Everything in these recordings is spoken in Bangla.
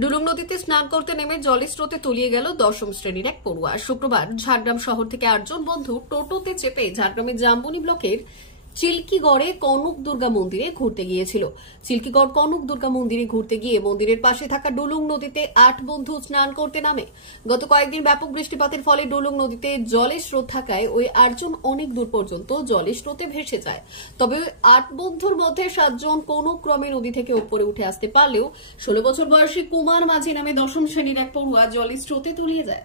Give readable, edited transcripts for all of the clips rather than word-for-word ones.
ডুলুং নদীতে স্নান করতে নেমে জলের স্রোতে তলিয়ে গেল দশম শ্রেণীর এক পড়ুয়া। শুক্রবার ঝাড়গ্রাম শহর থেকে 8 জন বন্ধু টোটোতে চেপে ঝাড়গ্রামের জাম্বনি ব্লকের চিল্কিগড়ে কনক দুর্গা মন্দিরে ঘুরতে গিয়েছিল। চিল্কিগড় কনক দুর্গা মন্দিরে ঘুরতে গিয়ে মন্দিরের পাশে থাকা ডুলুং নদীতে 8 বন্ধু স্নান করতে নামে। গত কয়েকদিন ব্যাপক বৃষ্টিপাতের ফলে ডুলুং নদীতে জলের স্রোত থাকায় ওই 8 জন অনেক দূর পর্যন্ত জলের স্রোতে ভেসে যায়। তবে ওই 8 বন্ধুর মধ্যে 7 জন কোনো ক্রমে নদী থেকে উপরে উঠে আসতে পারলেও 16 বছর বয়সী কুমার মাঝি নামে দশম শ্রেণীর এক পড়ুয়া জলের স্রোতে তলিয়ে যায়।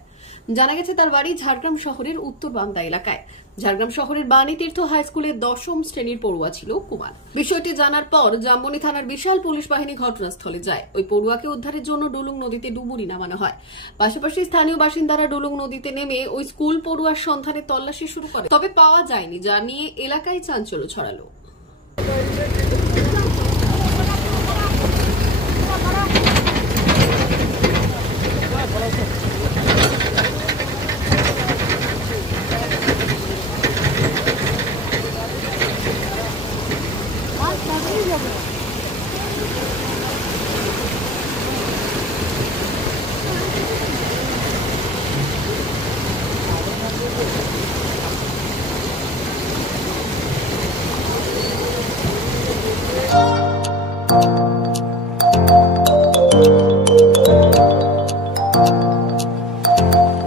জানা গেছে তার বাড়ি ঝাড়গ্রাম শহরের উত্তর বান্দা এলাকায়। ঝাড়গ্রাম শহরের বাণীতীর্থ হাই স্কুলের দশম শ্রেণীর পড়ুয়া ছিল কুমার। বিষয়টি জানার পর জাম্বনি থানার বিশাল পুলিশ বাহিনী ঘটনাস্থলে যায়। ওই পড়ুয়াকে উদ্ধারের জন্য ডুলুং নদীতে ডুবুরি নামানো হয়। পাশাপাশি স্থানীয় বাসিন্দারা ডুলুং নদীতে নেমে ওই স্কুল পড়ুয়ার সন্ধানে তল্লাশি শুরু করে, তবে পাওয়া যায়নি, যা নিয়ে এলাকায় চাঞ্চল্য ছড়ালো।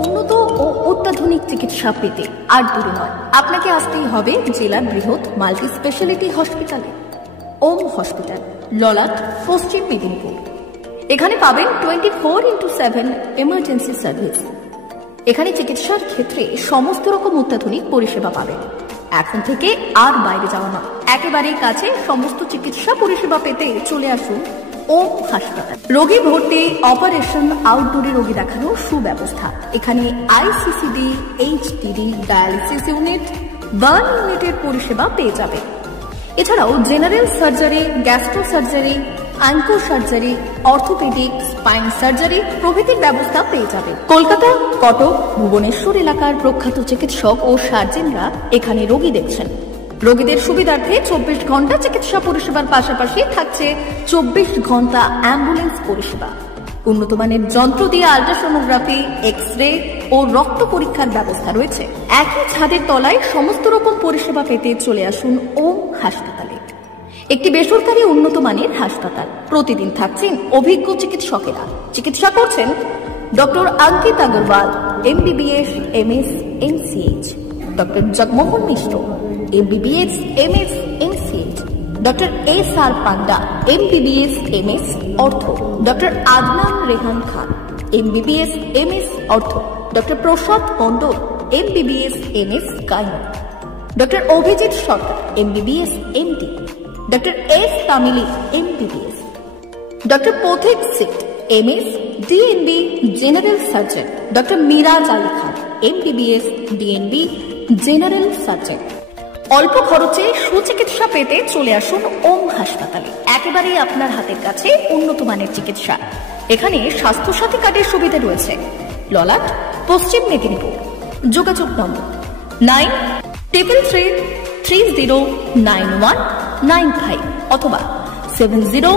উন্নত ও অত্যাধুনিক চিকিৎসা পেতে আর দূরে নয়, আপনাকে আসতেই হবে জেলার বৃহৎ মাল্টি স্পেশালিটি হসপিটালে। ওম হসপিটাল, ললাট, পশ্চিম মেদিনীপুর। এখানে পাবেন 24x7 এমার্জেন্সি সার্ভিস। এখানে চিকিৎসার ক্ষেত্রে সমস্ত রকম অত্যাধুনিক পরিষেবা পাবেন। এখন থেকে আর বাইরে যাওয়া নয়, একেবারেই কাছে সমস্ত চিকিৎসা পরিষেবা পেতে চলে আসুন ওম হাসপাতাল। রোগী ভর্তি, অপারেশন, আউটডোরে রোগী দেখানোর সুব্যবস্থা। এখানে ICCD, HDD, dialysis unit, burn ইউনিটের পরিষেবা পেয়ে যাবে। এছাড়াও general surgery, gastro surgery, onco surgery, orthopaedic, spine surgery প্রভৃতির ব্যবস্থা পেয়ে যাবে। কলকাতা, কটক, ভুবনেশ্বর এলাকার প্রখ্যাত চিকিৎসক ও সার্জেনরা এখানে রোগী দেখছেন। রোগীদের সুবিধার্থে 24 ঘন্টা চিকিৎসা পরিষেবার পাশাপাশি থাকছে 24 ঘন্টা অ্যাম্বুলেন্স পরিষেবা। উন্নত মানের যন্ত্র দিয়ে আল্ট্রাসোনোগ্রাফি, এক্স-রে ও রক্ত পরীক্ষার ব্যবস্থা রয়েছে। একই ছাদের তলায় সমস্ত রকম পরিষেবা পেতে চলে আসুন ওম হাসপাতালে। একটি বেসরকারি উন্নত মানের হাসপাতাল। প্রতিদিন থাকছেন অভিজ্ঞ চিকিৎসকেরা। চিকিৎসা করছেন doctor Ankit Agarwal, MBBS, MS, MCH, doctor Jagmohan Mishra, MBBS, MS, MCH, doctor SR Panda, MBBS, MS, ortho, doctor Adnan Rehan Khan, MBBS, MS, ortho, doctor Prasad Mondal, MBBS, MS, gyno, doctor Abhijit Sarkar, MBBS, MD, doctor S Tamili, MBBS, doctor Pathik সিট, MS, DNB, general surgeon, doctor Miraj Ali Khan, MBBS, DNB, general surgeon. অল্প খরচে সুচিকিৎসা পেতে চলে আসুন ওম হাসপাতালে। একেবারেই আপনার হাতের কাছে উন্নত মানের চিকিৎসা। এখানে স্বাস্থ্যসাথী কার্ডের সুবিধা রয়েছে। ললাট, পশ্চিম মেদিনীপুর। যোগাযোগ নম্বর 9333309195 অথবা 70